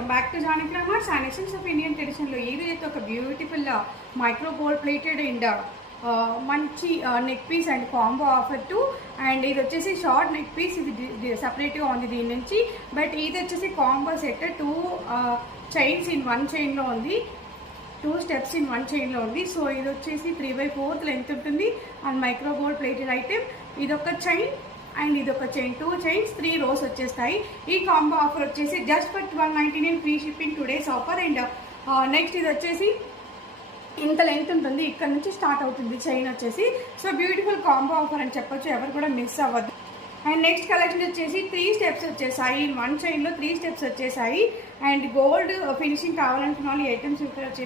Welcome back to Janaki Ramars and essence of Indian ట్రెడిషన్లో ఏదైతే ఒక beautiful micro gold plated and మంచి neck piece and combo offer too and ఇది వచ్చేసి short neck piece, ఇది సపరేట్గా ఉంది దీని నుంచి. బట్ ఇది వచ్చేసి కాంబో సెట్ 2 చైన్స్ ఇన్ 1 చైన్లో ఉంది, 2 స్టెప్స్ ఇన్ 1 చైన్లో ఉంది. సో ఇది వచ్చేసి 3/4 లెంత్ ఉంటుంది and micro gold plated item. ఇది ఒక చైన్ అండ్ ఇది ఒక చైన్, 2 చైన్స్ 3 రోస్ వచ్చేస్తాయి. ఈ కాంబో ఆఫర్ వచ్చేసి just for 1299 free shipping today's offer. And next ఇది వచ్చేసి ఇంత లెంత్ ఉంటుంది, ఇక్కడ నుంచి స్టార్ట్ అవుతుంది చైన్ వచ్చేసి. సో బ్యూటిఫుల్ కాంబో ఆఫర్ అని చెప్పొచ్చు, ఎవరు కూడా మిస్ అవ్వద్దు. అండ్ నెక్స్ట్ కలెక్షన్ వచ్చేసి 3 స్టెప్స్ వచ్చేసాయి, ఇన్ 1 చైన్లో 3 స్టెప్స్ వచ్చేసాయి. అండ్ గోల్డ్ ఫినిషింగ్ కావాలనుకున్న వాళ్ళు ఈ ఐటమ్స్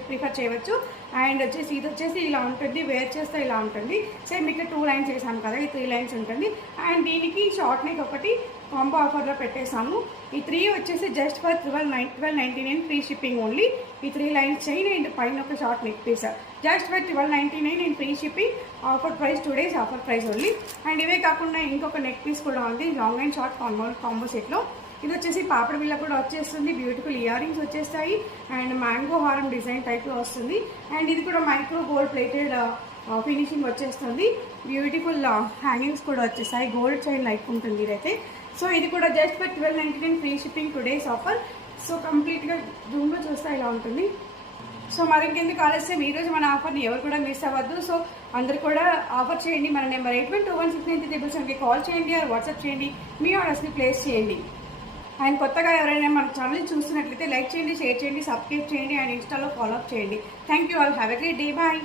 ప్రిఫర్ చేయవచ్చు. అండ్ వచ్చేసి ఇది వచ్చేసి ఇలా ఉంటుంది, వేర్ చేస్తే ఇలా ఉంటుంది. సేమ్ ఇక్కడ 2 లైన్స్ వేసాను కదా, ఈ 3 లైన్స్ ఉంటుంది. అండ్ దీనికి షార్ట్ నెక్ ఒకటి కాంబో ఆఫర్లో పెట్టేసాను. ఈ 3 వచ్చేసి just for 1299 free shipping only. ఈ 3 లైన్స్ చైన్ అండ్ పైన ఒక short neck piece just for 1299 and free shipping. Offer price 2 days offer price only. And ఇవే కాకుండా ఇంకొక నెక్ పీస్ కూడా ఉంది లాంగ్ అండ్ షార్ట్ కాంబో సెట్లో. ఇది వచ్చేసి పాపడ బిళ్ళ కూడా వచ్చేస్తుంది, బ్యూటిఫుల్ ఇయర్ రింగ్స్ వచ్చేస్తాయి అండ్ మ్యాంగో హారం డిజైన్ టైప్లో వస్తుంది. అండ్ ఇది కూడా మైక్రో గోల్డ్ ప్లేటెడ్ ఫినిషింగ్ వచ్చేస్తుంది, బ్యూటిఫుల్ హ్యాంగింగ్స్ కూడా వచ్చేస్తాయి, గోల్డ్ చైన్ లైక్ ఉంటుంది ఇదైతే. సో ఇది కూడా just for 1299 free shipping 2 days offer. So కంప్లీట్గా జూమ్లో చూస్తే ఇలా ఉంటుంది. సో మరింకెందుకు ఆలస్యం, ఈరోజు మన ఆఫర్ని ఎవరు కూడా మిస్ అవ్వద్దు. సో అందరు కూడా ఆఫర్ చేయండి. మన నెంబర్ 81216937కి కాల్ చేయండి ఆర్ వాట్సాప్ చేయండి, మీ ఆర్డర్స్ని ప్లేస్ చేయండి. అండ్ కొత్తగా ఎవరైనా మన ఛానల్ చూస్తున్నట్లయితే లైక్ చేయండి, షేర్ చేయండి, సబ్స్క్రైబ్ చేయండి అండ్ ఇన్స్టాలో ఫాలో అప్ చేయండి. Thank you all, have a great day, bye.